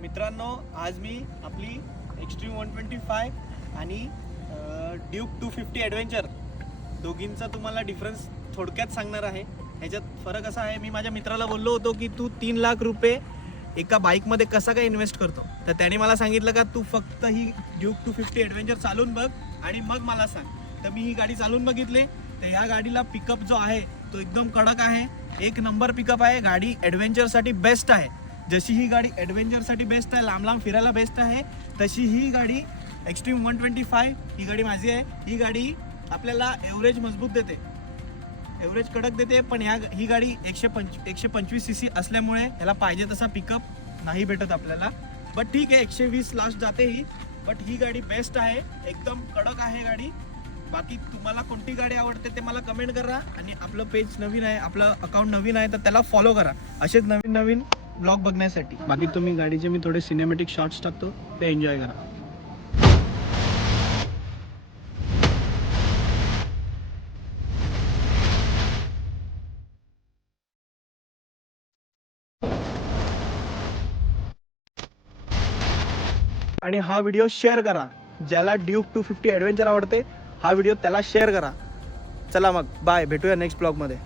मित्रांनो, आज मी आपली एक्स्ट्रीम 125 आणि ड्यूक 250 ॲडव्हेंचर दोघींचा तुम्हाला डिफरन्स थोडक्यात सांगणार आहे. ह्याच्यात फरक असा आहे, मी माझ्या मित्राला बोललो होतो की तू 3 लाख रुपये एका बाईकमध्ये कसा काय इन्व्हेस्ट करतो, तर त्याने मला सांगितलं का तू फक्त ही ड्यूक 250 ॲडव्हेंचर चालून बघ आणि मग मला सांग. तर मी ही गाडी चालून बघितली, तर ह्या गाडीला पिकअप जो आहे तो एकदम कडक आहे, एक नंबर पिकअप आहे. गाडी ॲडव्हेंचरसाठी बेस्ट आहे. जशी ही गाडी ॲडव्हेंचरसाठी बेस्ट आहे, लांब लांब फिरायला बेस्ट आहे, तशी ही गाडी एक्स्ट्रीम 125 ही गाडी माझी आहे. ही गाडी आपल्याला एव्हरेज मजबूत देते, एव्हरेज कडक देते, पण ही गाडी 125 सीसी असल्यामुळे ह्याला पाहिजे तसा पिकअप नाही भेटत आपल्याला. बट ठीक आहे, 120 लास्ट जाते ही. बट ही गाडी बेस्ट आहे, एकदम कडक आहे गाडी. बाकी तुम्हाला कोणती गाडी आवडते ते मला कमेंट करा. आणि आपलं पेज नवीन आहे, आपलं अकाउंट नवीन आहे, तर त्याला फॉलो करा असेच नवीन नवीन ब्लॉग बघण्यासाठी. बाकी तुम्ही गाडीचे मी थोडे सिनेमॅटिक शॉट्स टाकतो, ते एन्जॉय करा. आणि हा व्हिडिओ शेअर करा. ज्याला ड्यूक 250 ॲडव्हेंचर आवडते, हा व्हिडिओ त्याला शेअर करा. चला मग, बाय, भेटूया नेक्स्ट ब्लॉगमध्ये.